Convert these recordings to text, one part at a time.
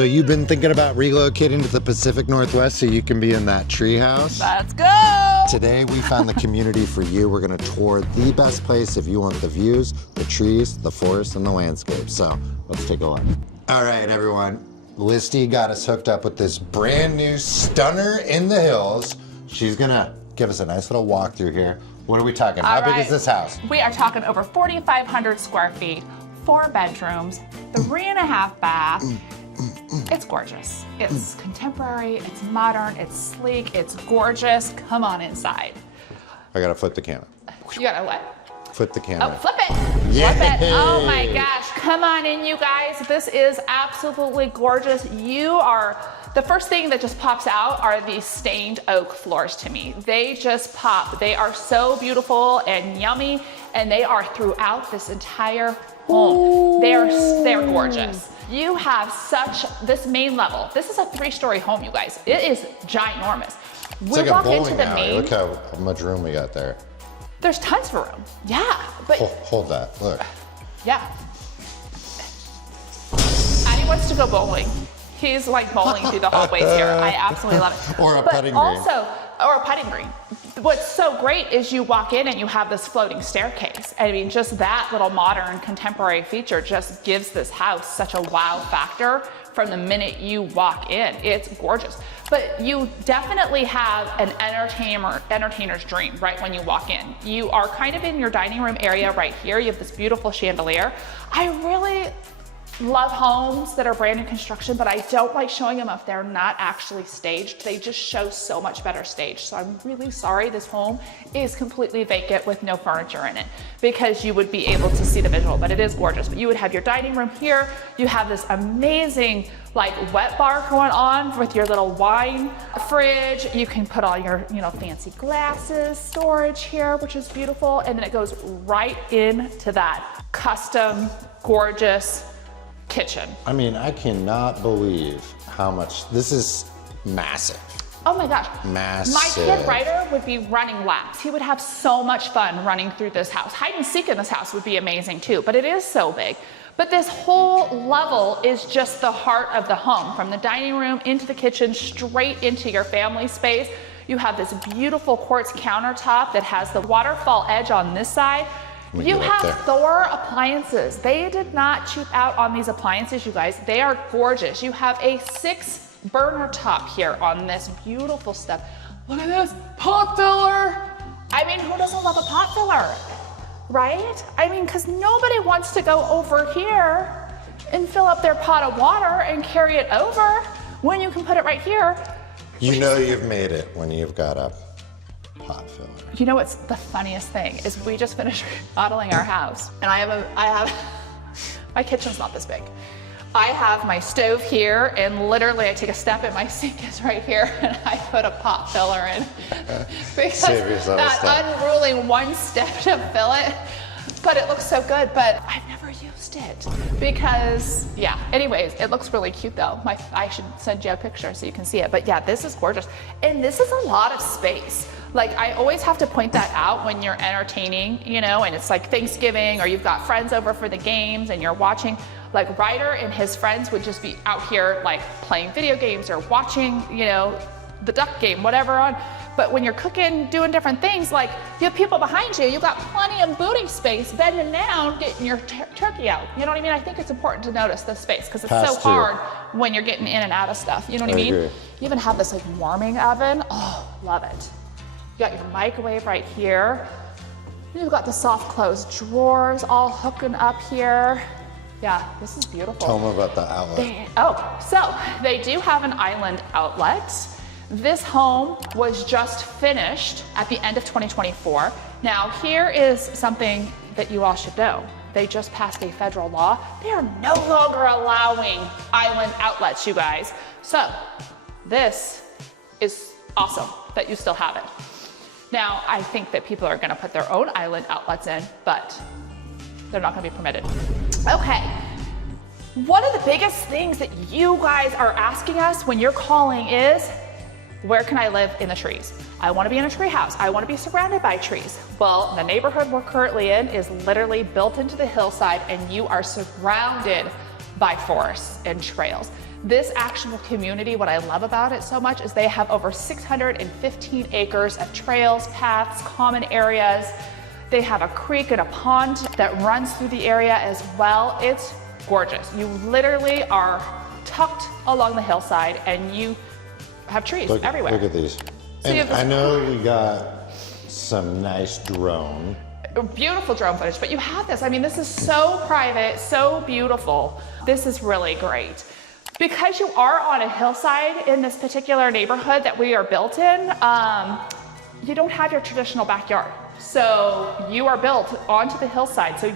So you've been thinking about relocating to the Pacific Northwest so you can be in that tree house? Let's go! Today we found the community for you. We're gonna tour the best place if you want the views, the trees, the forest, and the landscape. So let's take a look. All right, everyone. Listy got us hooked up with this brand new stunner in the hills. She's gonna give us a nice little walkthrough here. What are we talking? How big is this house? We are talking over 4,500 square feet, 4 bedrooms, 3.5 baths. It's gorgeous. It's contemporary, it's modern, it's sleek, it's gorgeous. Come on inside. I gotta flip the camera. You gotta what? Flip the camera. Oh, flip it. Yay. Flip it. Oh my gosh. Come on in, you guys. This is absolutely gorgeous. The first thing that just pops out are these stained oak floors to me. They just pop. They are so beautiful and yummy, and they are throughout this entire home. They're gorgeous. You have this main level. This is a 3-story home, you guys. It is ginormous. It's like a bowling alley. Look how much room we got there. There's tons of room. Yeah, but hold that. Look. Yeah. Addie wants to go bowling. He's like bowling through the hallways here. I absolutely love it. Or a putting green. Or a putting green. What's so great is you walk in and you have this floating staircase. I mean, just that little modern contemporary feature just gives this house such a wow factor from the minute you walk in. It's gorgeous. But you definitely have an entertainer's dream right when you walk in. You are kind of in your dining room area right here. You have this beautiful chandelier. I really love homes that are brand new construction, but I don't like showing them if they're not actually staged. They just show so much better staged. So I'm really sorry this home is completely vacant with no furniture in it, because you would be able to see the visual, but it is gorgeous. But you would have your dining room here. You have this amazing like wet bar going on with your little wine fridge. You can put all your, fancy glasses, storage here, which is beautiful. And then it goes right into that custom, gorgeous kitchen. I mean, I cannot believe how much, this is massive. Oh my gosh. Massive. My kid Ryder would be running laps. He would have so much fun running through this house. Hide and seek in this house would be amazing too, but it is so big. But this whole level is just the heart of the home. From the dining room into the kitchen, straight into your family space. You have this beautiful quartz countertop that has the waterfall edge on this side. You have Thor appliances. They did not cheap out on these appliances, you guys. They are gorgeous. You have a 6-burner top here on this beautiful stuff. Look at this pot filler. I mean, who doesn't love a pot filler, right? I mean, because nobody wants to go over here and fill up their pot of water and carry it over when you can put it right here. You know you've made it when you've got a pot filler. You know what's the funniest thing is we just finished remodeling our house, and I have my kitchen's not this big. I have my stove here, and literally I take a step and my sink is right here, and I put a pot filler in because that unruly one step to fill it. But it looks so good, but I've never used it because, yeah. Anyways, it looks really cute though. I should send you a picture so you can see it. But yeah, this is gorgeous. And this is a lot of space. Like, I always have to point that out when you're entertaining, and it's like Thanksgiving or you've got friends over for the games and you're watching. Like, Ryder and his friends would just be out here like playing video games or watching, the duck game, whatever on. But when you're cooking, doing different things, like you have people behind you, you've got plenty of booting space, bending down, getting your turkey out. You know what I mean? I think it's important to notice the space because it's so hard when you're getting in and out of stuff. You know what I mean? Agree. You even have this like warming oven. Oh, love it. You got your microwave right here. You've got the soft closed drawers all hooking up here. Yeah, this is beautiful. Tell them about the outlet. So they do have an island outlet. This home was just finished at the end of 2024. Now, here is something that you all should know. They just passed a federal law. They are no longer allowing island outlets, you guys. So this is awesome that you still have it. Now, I think that people are gonna put their own island outlets in, but they're not gonna be permitted. Okay, one of the biggest things that you guys are asking us when you're calling is, where can I live in the trees? I wanna be in a tree house. I wanna be surrounded by trees. Well, the neighborhood we're currently in is literally built into the hillside and you are surrounded by forests and trails. This actual community, what I love about it so much is they have over 615 acres of trails, paths, common areas. They have a creek and a pond that runs through the area as well. It's gorgeous. You literally are tucked along the hillside and you have trees everywhere. Look at these. So and I know we got some nice drone. Beautiful drone footage, but you have this. I mean, this is so private, so beautiful. This is really great. Because you are on a hillside in this particular neighborhood that we are built in, you don't have your traditional backyard. So you are built onto the hillside. So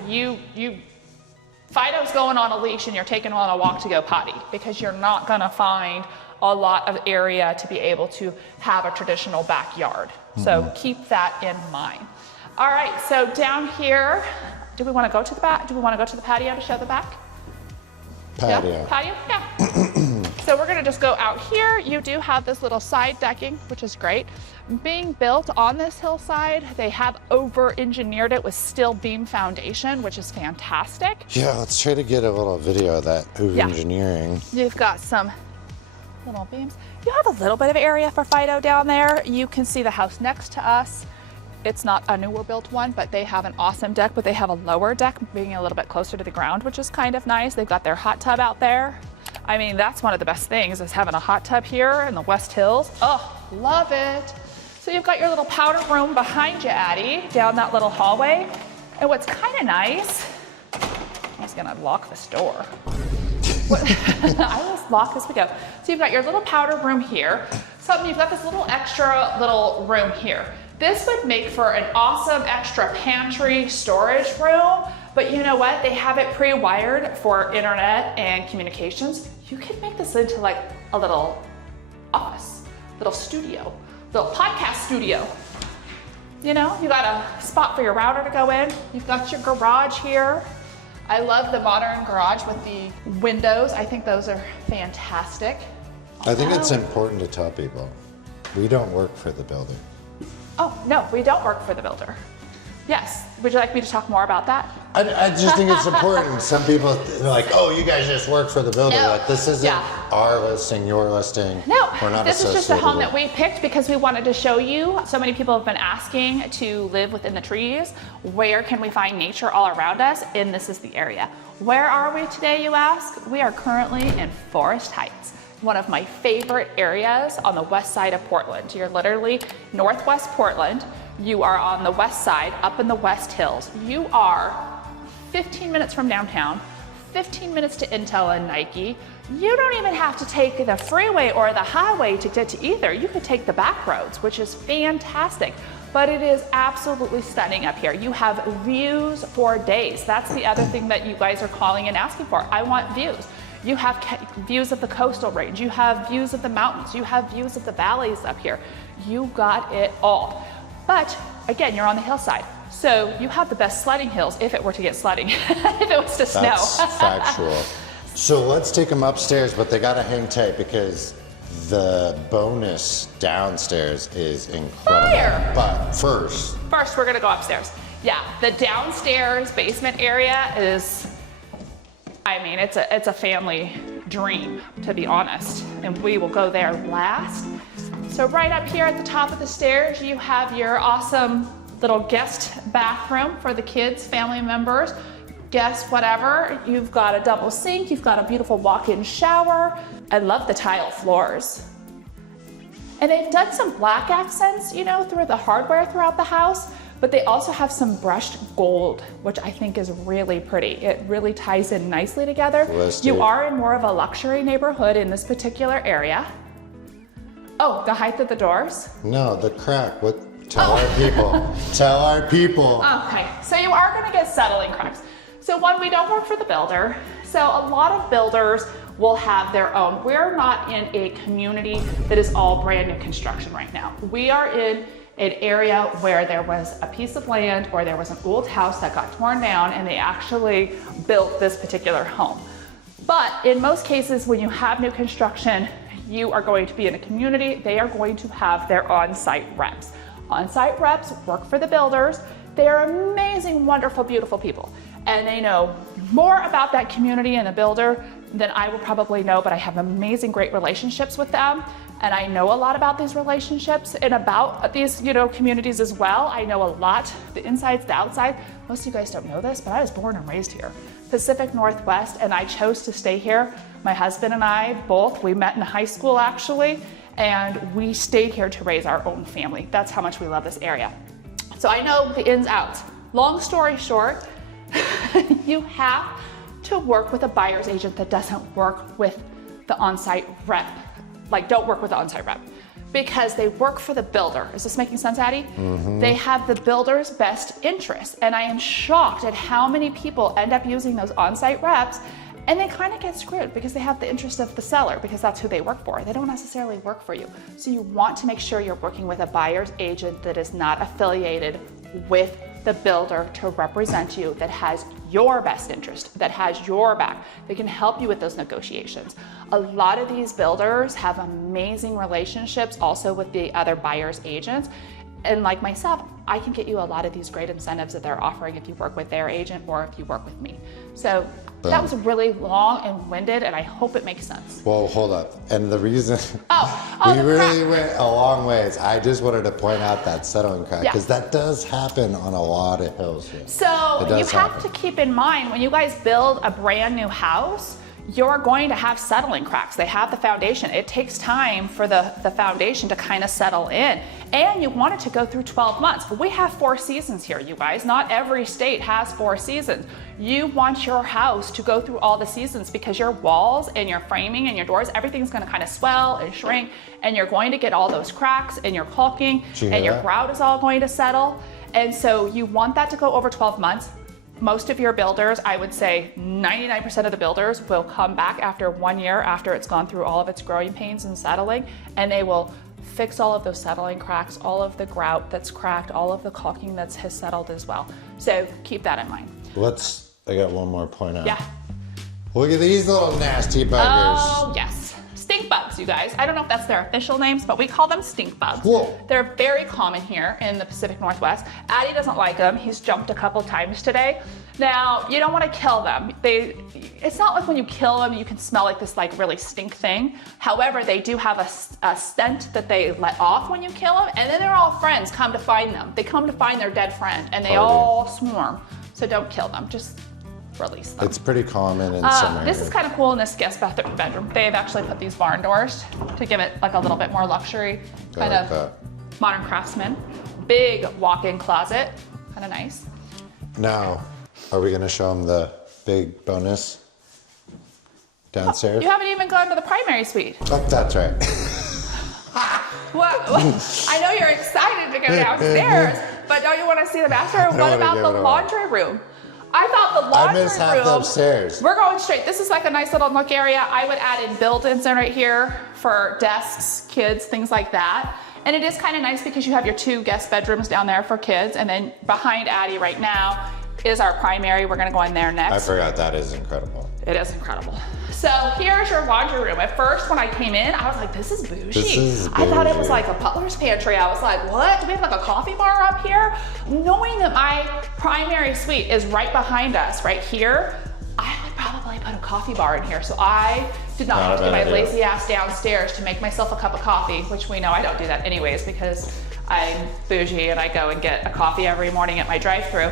Fido's going on a leash and you're taking on a walk to go potty because you're not gonna find a lot of area to be able to have a traditional backyard. So keep that in mind. All right, so down here, do we want to go to the back? Do we want to go to the patio to show the back? Patio. Yeah, patio, yeah. So we're gonna just go out here. You do have this little side decking, which is great. Being built on this hillside, they have over-engineered it with steel beam foundation, which is fantastic. Yeah, let's try to get a little video of that over-engineering. You've got some little beams. You have a little bit of area for Fido down there. You can see the house next to us. It's not a newer built one, but they have an awesome deck, but they have a lower deck being a little bit closer to the ground, which is kind of nice. They've got their hot tub out there. I mean, that's one of the best things is having a hot tub here in the West Hills. Oh, love it. So you've got your little powder room behind you, Addie, down that little hallway. And what's kind of nice, I'm just gonna lock this door. I always lock as we go. So you've got your little powder room here. You've got this little extra little room here. This would make for an awesome extra pantry storage room, but you know what? They have it pre-wired for internet and communications. You could make this into like a little office, little studio, little podcast studio. You know, you got a spot for your router to go in. You've got your garage here. I love the modern garage with the windows. I think those are fantastic. I think it's important to tell people, we don't work for the builder. Oh, no, we don't work for the builder. Yes, would you like me to talk more about that? I just think it's important. Some people are like, oh, you guys just work for the builder. No. Like, this isn't our listing, your listing. No, we're not this is just a home associated that we picked because we wanted to show you. So many people have been asking to live within the trees. Where can we find nature all around us? And this is the area. Where are we today, you ask? We are currently in Forest Heights, one of my favorite areas on the west side of Portland. You're literally northwest Portland. You are on the west side, up in the West Hills. You are 15 minutes from downtown, 15 minutes to Intel and Nike. You don't even have to take the freeway or the highway to get to either. You could take the back roads, which is fantastic. But it is absolutely stunning up here. You have views for days. That's the other thing that you guys are calling and asking for. I want views. You have views of the coastal range. You have views of the mountains. You have views of the valleys up here. You got it all. But again, you're on the hillside. So you have the best sledding hills if it were to get sledding, if it was to snow. That's factual. So let's take them upstairs, but they gotta hang tight because the bonus downstairs is incredible. Fire! But first we're gonna go upstairs. Yeah, the downstairs basement area is, I mean, it's a family dream, to be honest. And we will go there last. So right up here at the top of the stairs, you have your awesome little guest bathroom for the kids, family members, guests, whatever. You've got a double sink, you've got a beautiful walk-in shower. I love the tile floors. And they've done some black accents, you know, through the hardware throughout the house, but they also have some brushed gold, which I think is really pretty. It really ties in nicely together. You are in more of a luxury neighborhood in this particular area. Oh, the height of the doors? No, the crack. What? Tell our people. Tell our people. Okay, so you are gonna get settling cracks. So one, we don't work for the builder. So a lot of builders will have their own. We're not in a community that is all brand new construction right now. We are in an area where there was a piece of land or there was an old house that got torn down and they actually built this particular home. But in most cases, when you have new construction, you are going to be in a community, they are going to have their on-site reps. On-site reps work for the builders. They are amazing, wonderful, beautiful people. and they know more about that community and the builder than I will probably know, but I have amazing, great relationships with them. And I know a lot about these relationships and about these, communities as well. I know a lot, the insides, the outside. Most of you guys don't know this, but I was born and raised here, Pacific Northwest, and I chose to stay here. My husband and I both, we met in high school actually, and we stayed here to raise our own family. That's how much we love this area. So I know the ins, outs. Long story short, you have to work with a buyer's agent that doesn't work with the on-site rep. Like, don't work with the on-site rep because they work for the builder. Is this making sense, Addie? Mm-hmm. They have the builder's best interest. And I am shocked at how many people end up using those on-site reps and they kind of get screwed because they have the interest of the seller because that's who they work for. They don't necessarily work for you. So you want to make sure you're working with a buyer's agent that is not affiliated with the builder to represent you, that has your best interest, that has your back, that can help you with those negotiations. A lot of these builders have amazing relationships also with the other buyer's agents. And like myself, I can get you a lot of these great incentives that they're offering if you work with their agent or if you work with me. So that was really long and winded, and I hope it makes sense. Well, hold up. And the reason we really went a long ways, I just wanted to point out that settling crack, because that does happen on a lot of hills here. So you have to keep in mind, when you guys build a brand new house, you're going to have settling cracks. They have the foundation. It takes time for the foundation to kind of settle in. And you want it to go through 12 months. We have 4 seasons here, you guys. Not every state has 4 seasons. You want your house to go through all the seasons because your walls and your framing and your doors, everything's gonna kind of swell and shrink, and you're going to get all those cracks and your caulking and your grout is all going to settle. And so you want that to go over 12 months. Most of your builders, I would say 99% of the builders will come back after 1 year after it's gone through all of its growing pains and settling, and they will fix all of those settling cracks, all of the grout that's cracked, all of the caulking that has settled as well. So keep that in mind. I got one more point out. Yeah. Look at these little nasty buggers. Oh, yes. Stink bugs, you guys. I don't know if that's their official names, but we call them stink bugs. Whoa. They're very common here in the Pacific Northwest. Addie doesn't like them. He's jumped a couple times today. Now, you don't want to kill them. It's not like when you kill them, you can smell like this really stink thing. However, they do have a scent that they let off when you kill them, and then they're all friends come to find them. They come to find their dead friend, and they all swarm. So don't kill them, just release them. It's pretty common in some areas. This is kind of cool in this guest bedroom. They've actually put these barn doors to give it a little bit more luxury, kind of modern craftsman. Big walk-in closet, kind of nice. Now, are we gonna show them the big bonus downstairs? You haven't even gone to the primary suite. Oh, that's right. Well, I know you're excited to go downstairs, but don't you want to see the bathroom? What about the laundry room? I thought the laundry room. I miss half the upstairs. We're going straight. This is like a nice little nook area. I would add in built-ins in right here for desks, kids, things like that. And it is kind of nice because you have your 2 guest bedrooms down there for kids, and then behind Addie right now is our primary. We're gonna go in there next. I forgot, that is incredible. It is incredible. So here's your laundry room. At first, when I came in, I was like, this is bougie. This is bougie. I thought it was like a butler's pantry. I was like, what? Do we have like a coffee bar up here? Knowing that my primary suite is right behind us, right here, I would probably put a coffee bar in here. So I did not have to get my lazy ass downstairs to make myself a cup of coffee, which we know I don't do that anyways because I'm bougie and I go and get a coffee every morning at my drive-thru.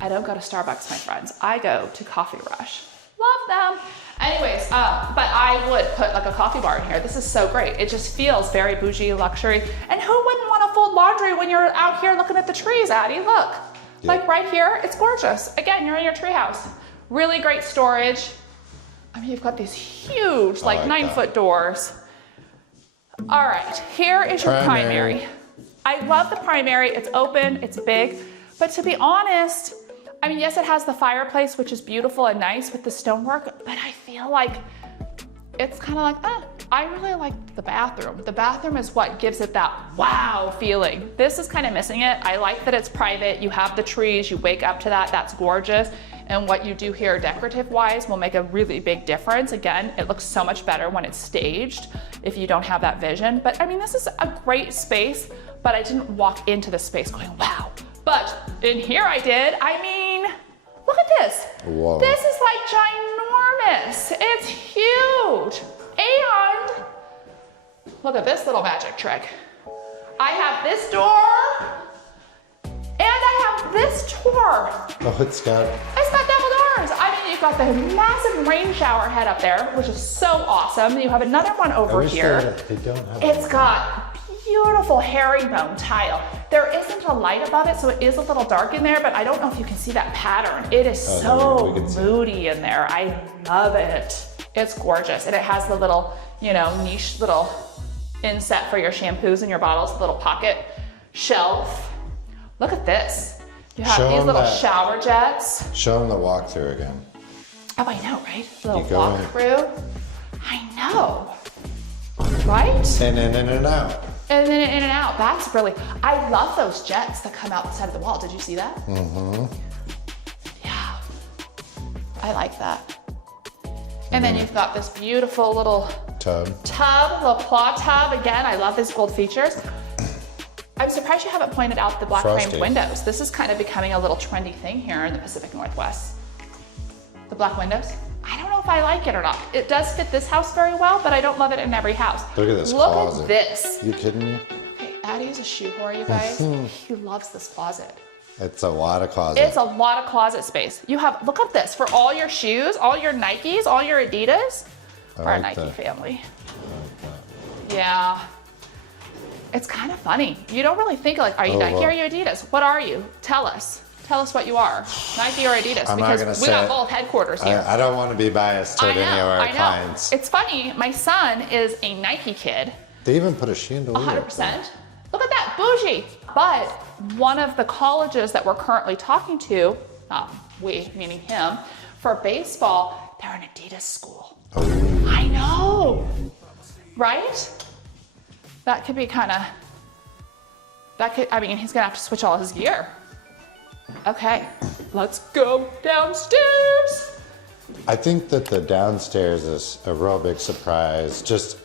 I don't go to Starbucks, my friends. I go to Coffee Rush. Love them. Anyways, but I would put like a coffee bar in here. This is so great. It just feels very bougie, luxury. And who wouldn't want to fold laundry when you're out here looking at the trees, Addie? Look, like right here, it's gorgeous. Again, you're in your treehouse. Really great storage. I mean, you've got these huge, like 9-foot doors. All right, here is your primary. I love the primary. It's open, it's big. But to be honest, I mean, yes, it has the fireplace, which is beautiful and nice with the stonework, but I feel like it's kind of like, I really like the bathroom. The bathroom is what gives it that wow feeling. This is kind of missing it. I like that it's private. You have the trees, you wake up to that, that's gorgeous. And what you do here decorative wise will make a really big difference. Again, it looks so much better when it's staged if you don't have that vision. But I mean, this is a great space, but I didn't walk into the space going, wow. But in here I did. I mean, Whoa. This is like ginormous. It's huge. And look at this little magic trick. I have this door and I have this door. Oh, it's got double doors. I mean, you've got the massive rain shower head up there, which is so awesome. You have another one over here. They don't have It's got beautiful herringbone tile. There isn't a light above it, so it is a little dark in there, but I don't know if you can see that pattern. It is so moody in there. I love it. It's gorgeous. And it has the little, you know, niche little inset for your shampoos and your bottles, the little pocket shelf. Look at this. You have these little shower jets. Show them the walkthrough again. Oh, I know, right? Little walkthrough. I know. Right? And in and out. And then in and out. That's really, I love those jets that come out the side of the wall. Did you see that? Mm-hmm. Yeah. I like that. And then you've got this beautiful little tub, little claw tub. Again, I love these gold features. I'm surprised you haven't pointed out the black framed windows. This is kind of becoming a little trendy thing here in the Pacific Northwest. The black windows. I don't know if I like it or not. It does fit this house very well, but I don't love it in every house. Look at this closet. Look at this. You kidding me? Okay, Addie is a shoe whore, you guys. He loves this closet. It's a lot of closet. It's a lot of closet space. You have, look at this, for all your shoes, all your Nikes, all your Adidas. We're a Nike family. I like that. Yeah. It's kind of funny. You don't really think like, are you Nike or are you Adidas? What are you? Tell us. Tell us what you are. Nike or Adidas? I'm not gonna we got both headquarters here. I don't want to be biased toward any of our clients. It's funny, my son is a Nike kid. They even put a chandelier. 100%. Look at that, bougie. But one of the colleges that we're currently talking to, we, meaning him, for baseball, they're an Adidas school. Oh. I know, right? That could be kind of, I mean, he's gonna have to switch all his gear. Okay, let's go downstairs. I think that the downstairs is a real big surprise. Just,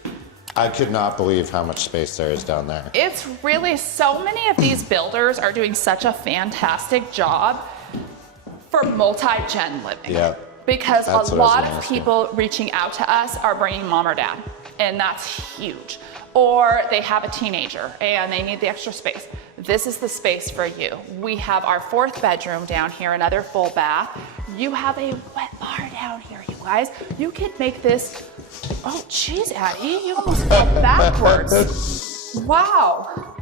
I could not believe how much space there is down there. It's really, so many of these builders are doing such a fantastic job for multi-gen living. Yeah. Because a lot of people reaching out to us are bringing mom or dad, and that's huge. Or they have a teenager and they need the extra space. This is the space for you. We have our 4th bedroom down here, another full bath. You have a wet bar down here, you guys. You could make this, oh geez, Addie, you almost fell backwards. Wow.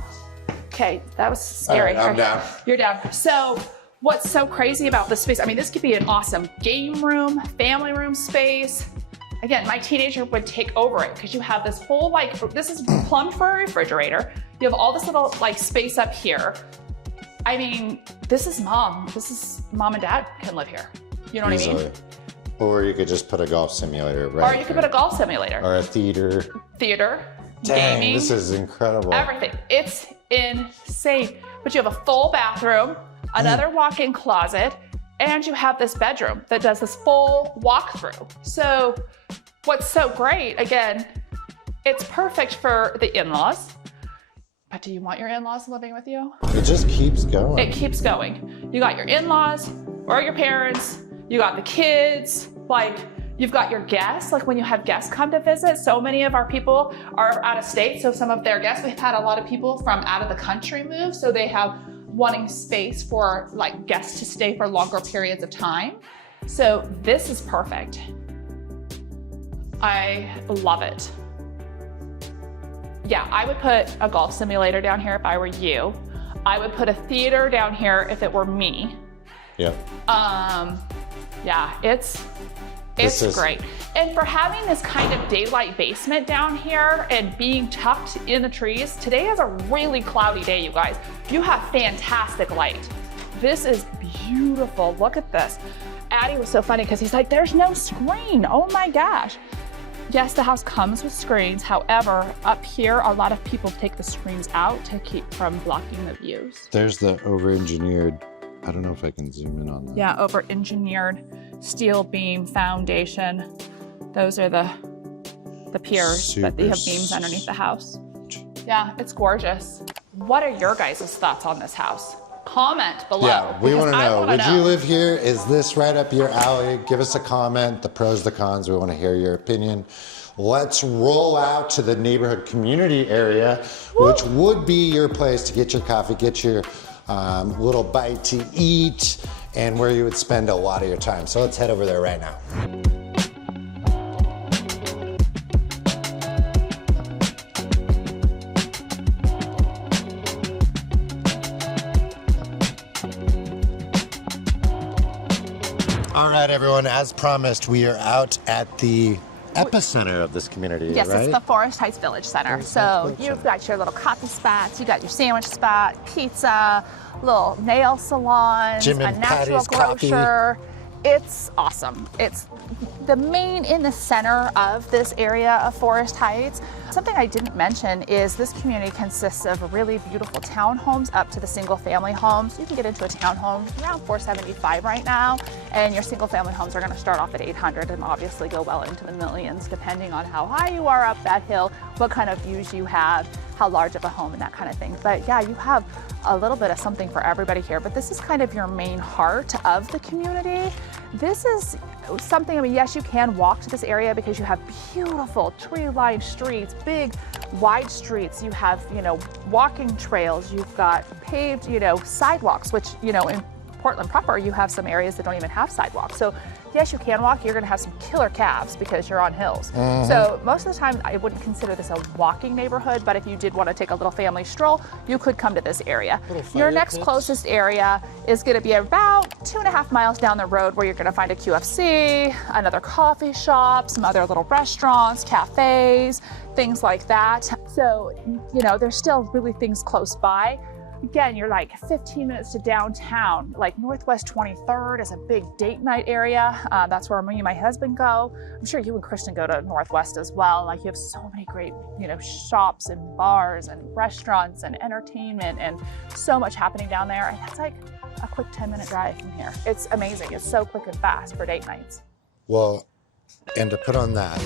Okay, that was scary. All right, I'm down. You're down. So what's so crazy about this space? I mean, this could be an awesome game room, family room space. Again, my teenager would take over it because you have this whole, like, this is plumbed for a refrigerator. You have all this little, like, space up here. I mean, this is mom and dad can live here. You know what I mean? Or you could just put a golf simulator right Or you could put a golf simulator. Or a theater. Dang, gaming. This is incredible. Everything. It's insane. But you have a full bathroom, another walk-in closet, and you have this bedroom that does this full walkthrough. So what's so great, again, it's perfect for the in-laws. But do you want your in-laws living with you? It just keeps going. It keeps going. You got your in-laws or your parents, you got the kids, like you've got your guests, like when you have guests come to visit, so many of our people are out of state, so some of their guests, we've had a lot of people from out of the country move, so they have wanting space for like guests to stay for longer periods of time. So this is perfect. I love it. Yeah, I would put a golf simulator down here if I were you. I would put a theater down here if it were me. Yeah. Yeah, it's great. And for having this kind of daylight basement down here and being tucked in the trees, today is a really cloudy day, you guys. You have fantastic light. This is beautiful. Look at this. Addie was so funny because he's like, there's no screen. Oh my gosh. Yes, the house comes with screens. However, up here, a lot of people take the screens out to keep from blocking the views. There's the over-engineered, I don't know if I can zoom in on that. Yeah, over-engineered steel beam foundation. Those are the piers that they have beams underneath the house. Yeah, it's gorgeous. What are your guys' thoughts on this house? comment below. Yeah, we because want to I know, wanna would you live here? Is this right up your alley? Give us a comment, the pros, the cons. We want to hear your opinion. Let's roll out to the neighborhood community area, which would be your place to get your coffee, get your little bite to eat, and where you would spend a lot of your time. So let's head over there right now. All right, everyone, as promised, we are out at the epicenter of this community, Yes, right? it's the Forest Heights Village Center. So you've got your little coffee spots, you got your sandwich spot, pizza, little nail salons, Jim a and natural Patty's coffee. grocer. It's awesome. It's in the center of this area of Forest Heights. Something I didn't mention is this community consists of really beautiful townhomes up to the single family homes. You can get into a townhome around $475 right now, and your single family homes are going to start off at $800 and obviously go well into the millions depending on how high you are up that hill, what kind of views you have, how large of a home and that kind of thing. But yeah, you have a little bit of something for everybody here, but this is kind of your main heart of the community. This is something, I mean, yes, you can walk to this area because you have beautiful tree-lined streets, big wide streets. You have, walking trails. You've got paved, sidewalks, which, in Portland proper, you have some areas that don't even have sidewalks. So yes, you can walk. You're going to have some killer calves because you're on hills. So most of the time, I wouldn't consider this a walking neighborhood, but if you did want to take a little family stroll, you could come to this area. Your next closest area is going to be about 2.5 miles down the road, where you're going to find a QFC, another coffee shop, some other little restaurants, cafes, things like that. So, there's still really things close by. Again, you're like 15 minutes to downtown. Like Northwest 23rd is a big date night area. That's where me and my husband go. I'm sure you and Kristen go to Northwest as well. Like, you have so many great, shops and bars and restaurants and entertainment and so much happening down there. And that's like a quick 10-minute drive from here. It's amazing. It's so quick and fast for date nights. Well, and to put on that,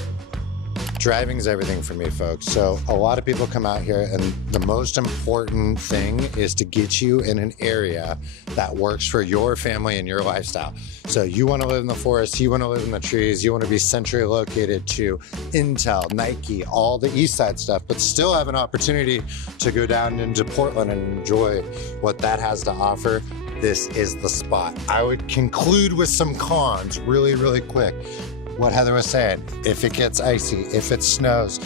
driving's everything for me, folks. So a lot of people come out here, and the most important thing is to get you in an area that works for your family and your lifestyle. So you want to live in the forest, you want to live in the trees, you want to be centrally located to Intel, Nike, all the east side stuff, but still have an opportunity to go down into Portland and enjoy what that has to offer. This is the spot. I would conclude with some cons really, really quick. What Heather was saying, if it gets icy, if it snows,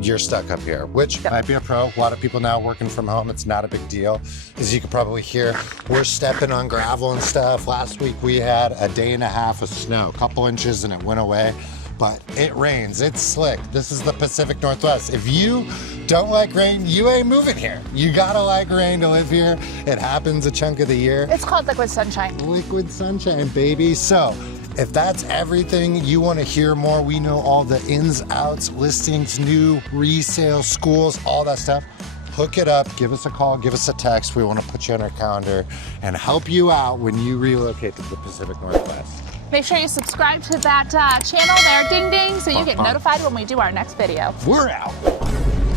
you're stuck up here, which might be a pro. A lot of people now working from home, it's not a big deal. As you can probably hear, we're stepping on gravel and stuff. Last week we had a day and a half of snow, a couple inches, and it went away. But it rains, it's slick. This is the Pacific Northwest. If you don't like rain, you ain't moving here. You gotta like rain to live here. It happens a chunk of the year. It's called liquid sunshine. Liquid sunshine, baby. So, if that's everything, you want to hear more, we know all the ins, outs, listings, new, resale, schools, all that stuff. Hook it up, give us a call, give us a text. We want to put you on our calendar and help you out when you relocate to the Pacific Northwest. Make sure you subscribe to that channel there, ding ding, so you get notified when we do our next video. We're out.